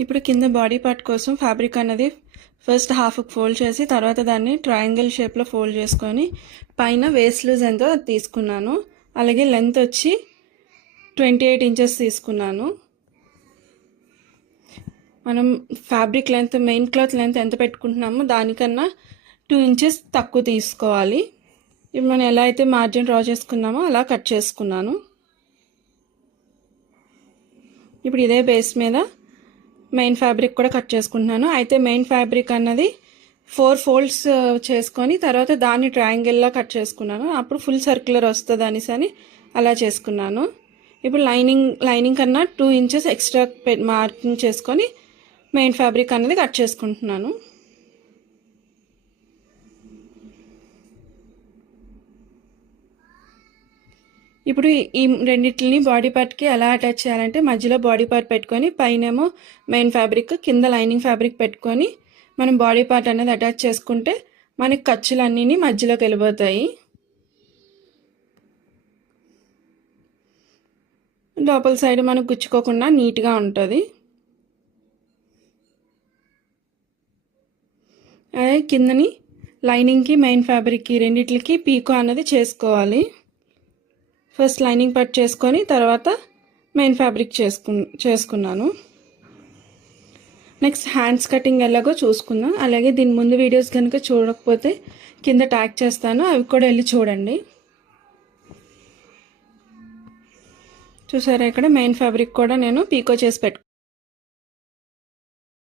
ఇప్పుడు కింద body part కోసం ఫ్యాబ్రిక్ అనేది ఫస్ట్ హాఫ్కి ఫోల్డ్ చేసి తర్వాత దాన్ని ట్రయాంగిల్ షేప్లో ఫోల్డ్ చేసుకొని పైన వేస్ట్ లూజ్ ఎంతో తీసుకున్నాను. అలాగే లెంత్ వచ్చి 28 ఇంచెస్ తీసుకున్నాను. మనం fabric length main cloth length ఎంత పెట్టుకుంటున్నామో దానికన్నా 2 ఇంచెస్ తక్కువ తీసుకోవాలి. ఇప్పుడు మనం ఎలా అయితే మార్జిన్ డ్రా చేసుకున్నామో అలా కట్ చేసుకున్నాను. ఇప్పుడు ఇదే బేస్ మీద మెయిన్ ఫ్యాబ్రిక్ కూడా కట్ చేసుకుంటున్నాను. అయితే మెయిన్ ఫ్యాబ్రిక్ అన్నది 4 ఫోల్డ్స్ చేసుకొని తర్వాత దాన్ని ట్రయాంగిల్లా కట్ చేసుకున్నాను. అప్పుడు ఫుల్ సర్క్యులర్ వస్తుంది అనేసి అలా చేసుకున్నాను. ఇప్పుడు లైనింగ్ కన్నా 2 ఇంచెస్ ఎక్స్ట్రా మార్కింగ్ చేసుకొని మెయిన్ ఫ్యాబ్రిక్ అనేది కట్ చేసుకుంటున్నాను. ఇప్పుడు ఈ రెండింటిని బాడీ పార్ట్కి ఎలా అటాచ్ చేయాలంటే మధ్యలో బాడీ పార్ట్ పెట్టుకొని పైనేమో మెయిన్ ఫ్యాబ్రిక్ కింద లైనింగ్ ఫ్యాబ్రిక్ పెట్టుకొని మనం బాడీ పార్ట్ అనేది అటాచ్ చేసుకుంటే మనకి ఖర్చులన్నీ మధ్యలోకి వెళ్ళిపోతాయి. లోపల సైడ్ మనకు గుచ్చుకోకుండా నీట్గా ఉంటుంది. అదే కిందని లైనింగ్కి మెయిన్ ఫ్యాబ్రిక్కి రెండిట్లకి పీకో అనేది చేసుకోవాలి. ఫస్ట్ లైనింగ్ పార్ట్ చేసుకొని తర్వాత మెయిన్ ఫ్యాబ్రిక్ చేసుకున్నాను. నెక్స్ట్ హ్యాండ్స్ కటింగ్ ఎలాగో చూసుకుందాం. అలాగే దీని ముందు వీడియోస్ కనుక చూడకపోతే కింద ట్యాగ్ చేస్తాను, అవి కూడా వెళ్ళి చూడండి. చూసారా, ఇక్కడ మెయిన్ ఫ్యాబ్రిక్ కూడా నేను పీకో చేసి